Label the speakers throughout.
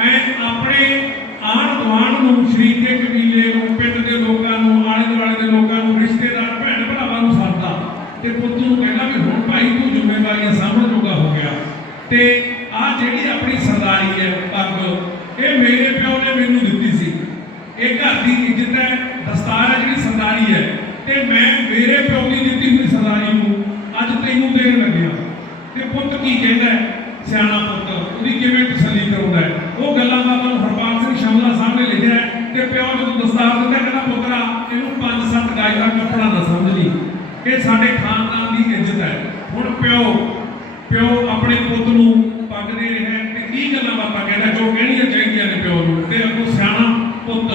Speaker 1: ਐ ਆਪਣੇ ਆਣ ਗੁਆਂਢ ਨੂੰ, ਸ਼ਰੀਕੇ ਕਬੀਲੇ ਨੂੰ, ਪਿੰਡ ਦੇ ਲੋਕਾਂ ਨੂੰ, ਆਲੇ ਦੁਆਲੇ ਦੇ ਲੋਕਾਂ ਨੂੰ, ਰਿਸ਼ਤੇਦਾਰ, ਭੈਣ ਭਰਾਵਾਂ ਨੂੰ ਸਾਦਾ ਤੇ ਪੁੱਤ ਨੂੰ ਕਹਿੰਦਾ ਵੀ ਹੁਣ ਭਾਈ ਤੂੰ ਜ਼ਿੰਮੇਵਾਰੀਆਂ ਸਾਂਭਣ ਜੋਗਾ ਹੋ ਗਿਆ। ਤੇ ਆ ਜਿਹੜੀ ਆਪਣੀ ਸਰਦਾਰੀ ਹੈ ਪੱਗ, ਇਹ ਮੇਰੇ ਪਿਓ ਨੇ ਮੈਨੂੰ ਦਿੱਤੀ ਸੀ। ਇਹ ਘਰ ਦੀ ਇੱਜ਼ਤ ਹੈ, ਦਸਤਾਰ ਹੈ ਜਿਹੜੀ ਸਰਦਾਰੀ ਹੈ। ਤੇ ਮੈਂ ਮੇਰੇ ਪਿਓ ਦੀ ਦਿੱਤੀ ਹੋਈ ਸਰਦਾਰੀ ਨੂੰ ਅੱਜ ਤੈਨੂੰ ਦੇਣ ਲੱਗਿਆ। ਤੇ ਪੁੱਤ ਕੀ ਕਹਿੰਦਾ ਸਿਆਣਾ ਪੁੱਤ, ਉਹਦੀ ਕਿਵੇਂ ਤਸੱਲੀ ਕਰਾਉਂਦਾ ਹੈ? ਉਹ ਗੱਲਾਂ ਬਾਤਾਂ ਨੂੰ ਹਰਪਾਲ ਸਿੰਘ ਸ਼ਮਲਾ ਸਾਹਿਬ ਨੇ ਲਿਖਿਆ ਹੈ ਪਿਓ ਜਦੋਂ ਦਸਤਾਰ ਦਿੱਤਾ ਕਹਿੰਦਾ ਪੁੱਤਰਾ, ਇਹਨੂੰ ਪੰਜ ਸੱਤ ਗਾਇ ਦਾ ਕੱਪੜਾ ਨਾ ਸਮਝ ਲਈ। ਇਹ ਸਾਡੇ ਖਾਨਦਾਨ ਦੀ ਇੱਜ਼ਤ ਹੈ। ਹੁਣ ਪਿਓ ਪਿਓ ਆਪਣੇ ਪੁੱਤ ਨੂੰ ਪੱਗ ਦੇ ਰਿਹਾ ਤੇ ਕੀ ਗੱਲਾਂ ਬਾਤਾਂ ਕਹਿੰਦਾ ਜੋ ਕਹਿਣੀਆਂ ਚਾਹੀਦੀਆਂ ਨੇ ਪਿਓ ਨੂੰ। ਤੇ ਅੱਗੋਂ ਸਿਆਣਾ ਪੁੱਤ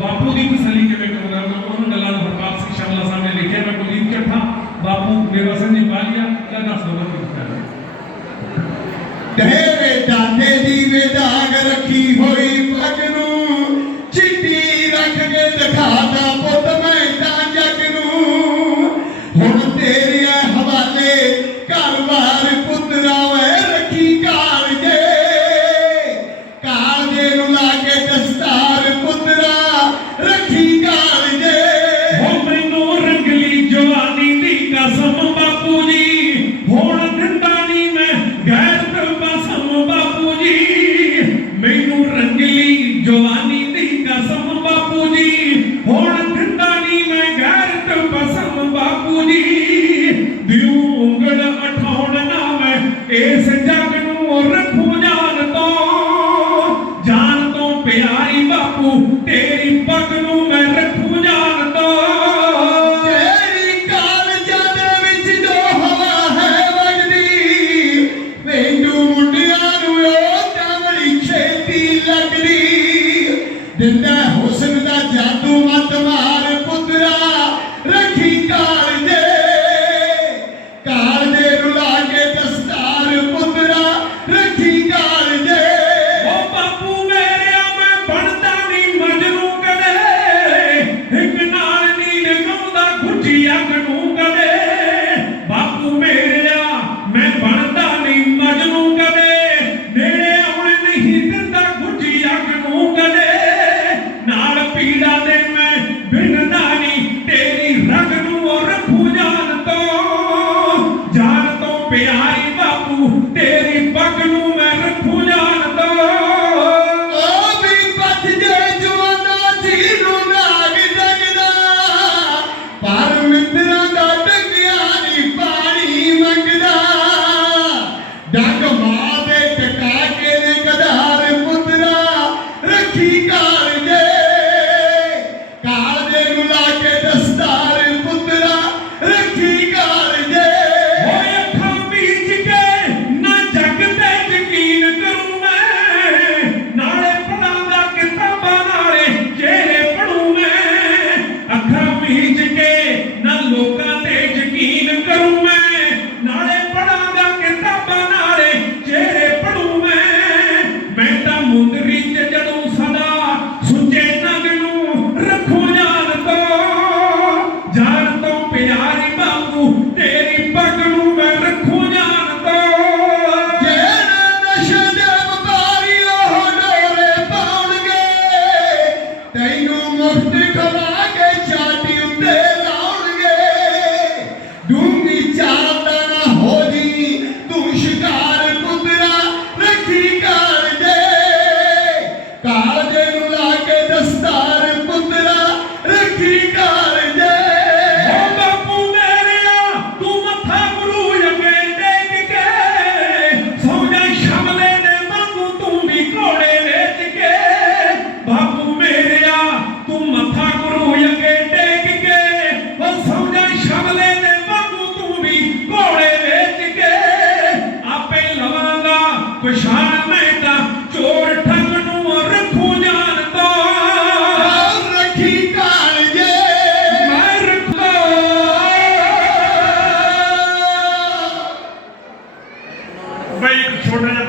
Speaker 1: ਬਾਪੂ ਦੀ ਤਸੱਲੀ ਕਿਵੇਂ ਕਰਾਉਂਦਾ ਉਹਨਾਂ ਗੱਲਾਂ ਨੂੰ ਹਰਪਾਲ ਸਿੰਘ ਸ਼ਮਲਾ ਸਾਹਿਬ ਨੇ ਲਿਖਿਆ ਮੈਂ ਕੁਲਦੀਪ ਚੱਠਾ, ਬਾਪੂ ਮੇਰਾ ਸਿੰਘ ਜੀ ਬਾਲੀਆ, ਜਾਂ ਦੱਸ ਦੋ ਮੈਂ ਕੀ
Speaker 2: ਦੀ ਵਿਦਾਗ ਰੱਖੀ ਹੋਈ சொல்றேன்